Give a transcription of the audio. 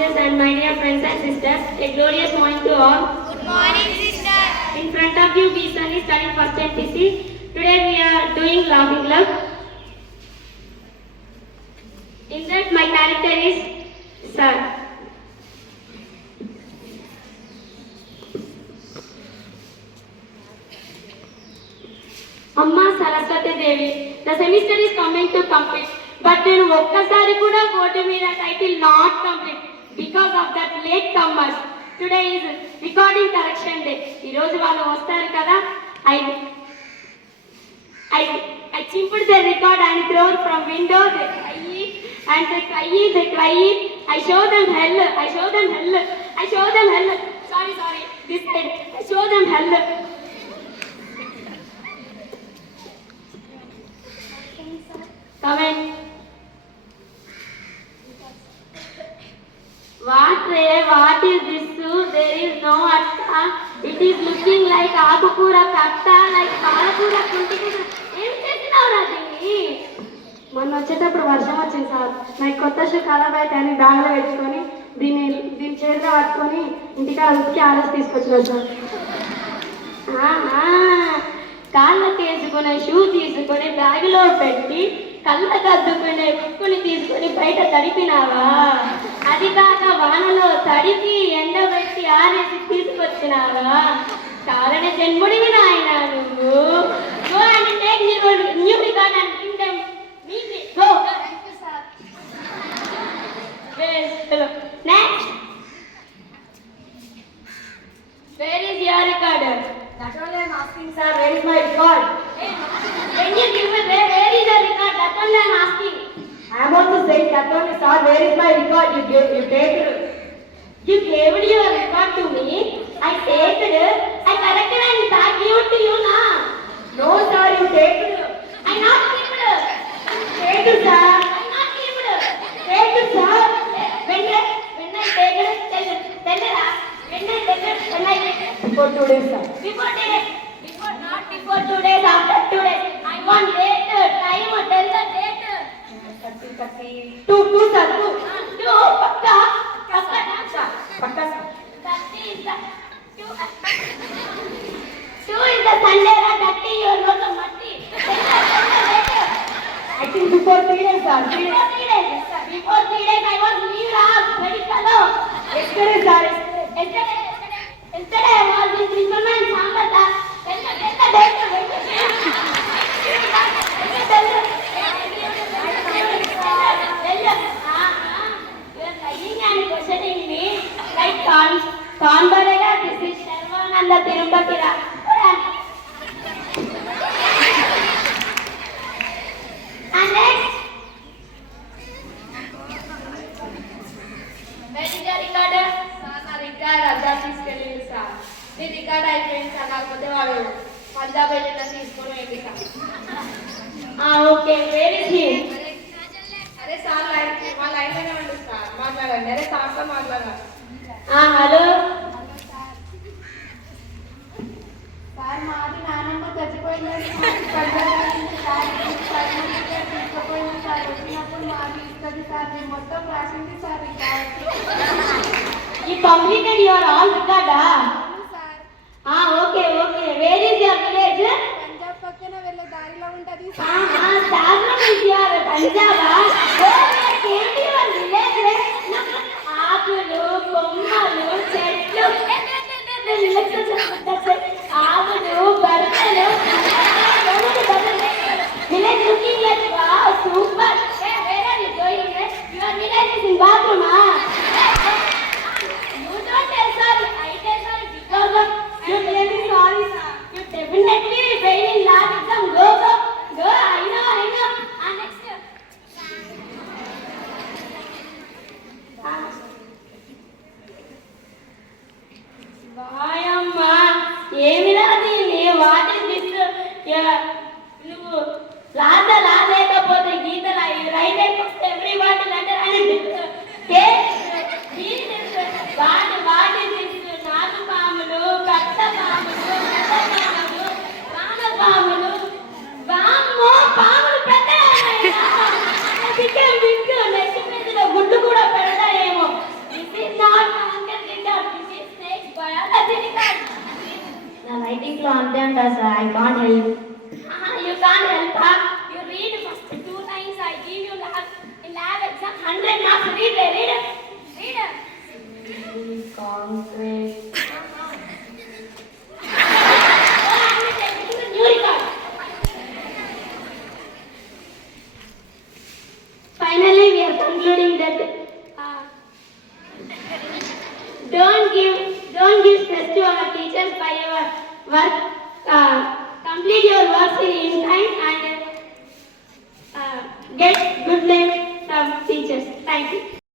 teachers and my dear friends and sisters. A glorious morning to all. Good morning, sister. In front of you, we Sunny studying first NPC. Today we are doing Laughing Club. In that, my character is Sir. Amma Saraswati Devi. The semester is coming to complete. But నేను ఒక్కసారి కూడా board మీద title not complete because of that late comers. Today is recording correction day. ఈరోజు వాళ్ళు వస్తారు కదా, I chimped the record and thrown from window. They cry and they cry. I show them hell. Sorry. This side. I show them hell. Come in. What is this? There is no atta. It is looking like akukura katta, like palakura kuntikura. ఏం చేస్తున్నావురా దీన్ని? మొన్న వచ్చేటప్పుడు వర్షం వచ్చింది sir. నాకు కొత్త shoe ఖరాబ్ అయితే అని బ్యాగ్లో పెట్టుకొని దీన్ని చేతిలో పట్టుకొని ఇంటికాడ ఉతికి ఆరేసి తీసుకొచ్చినాను సార్. కాళ్ళకి వేసుకునే షూ తీసుకొని బ్యాగులో పెట్టి కళ్ళకు అద్దుకునే కుక్కుని తీసుకొని బయట తడిపినావా? అది కాక వానలో తడిపి ఎండబెట్టి ఆరేసి తీసుకొచ్చినావా? కారణ జన్ముడివి నాయన నువ్వు. Go and take new record and bring them neatly. Go. Thank you, sir. Hello. Next. Where is your record? That's all I am asking, Sir, where is my record? Can you give me where is the record? That's all I am asking. I am also saying that only, sir. Where is my record? You gave your record to me. I taked it. I corrected and back give it to you now. No, sir. You take it. I not give it. Take it, sir. I not give it. Take it, sir. When I take it, tell it. When I take it, when I take it. Before 2 days, sir. Before 2 days. Not before 2 days. After 2 days. I want date. Time. Tell the date. 30. 2, sir. 2. Pakka. Sir. Pakka, sir. 30 is the 2 is the Sunday. 30 you are not a matti. I think before 3 days, sir. Before 3 days, sir. Before 3 days I was leave off. Very fellow. Yesterday, sir. Yesterday I was in Tripura and Sambata. Tell the date. You are lying and questioning me. Like Kaun Barega, this is Sharvananda Tirupatira. And next. Where is the recorder? Sir, record అర్థం తీసుకెళ్ళింది sir. నీ record అయిపోయింది sir. కాకపోతే వాడు పంజాబ్ వెళ్ళిన తీసుకొని వెళ్ళి sir. Okay, where is he? అరే సార్ మా లైన్లోనే ఉంది సార్. మాట్లాడండి. అరే సార్తో మాట్లాడాలి. Hello. సార్ మాది నానమ్మ చచ్చిపోయిందని తీసుకుపోయింది సార్. వచ్చినప్పుడు మాది ఇస్తుంది సార్. నేను మొత్తం రాసింది sir record. You completed your all record, sir. Okay. Where is your village? Punjab పక్కన వెళ్ళే దారిలో ఉంటది Saffron is your Punjab. Came to your village. ఆకులు, కొమ్మలు, చెట్లు, ఆవులు, బర్రెలు. Village looking like wow, super. Hey, where are you going? Your village is in bathroom, You don't tell sorry. I tell sorry because of you tell me sorry, sir. You definitely fail in lab exam. Go. I know. Next. Vayamma, ఏమిరా దీన్ని? What is this? నువ్వు రాలేకపోతే గీతలు right అయిపోతే every what letter అని వాటి నాగు పాములు, కట్ట పాములు, పాములు, పాములు పెద్ద గుడ్లు కూడా పెడతాయేమో. This class, I can't help. You can't help her. You read first 2 lines. I give you lab exam 100 marks. Read. Concrete. New record. Finally, we are concluding that don't give stress to our teachers by your work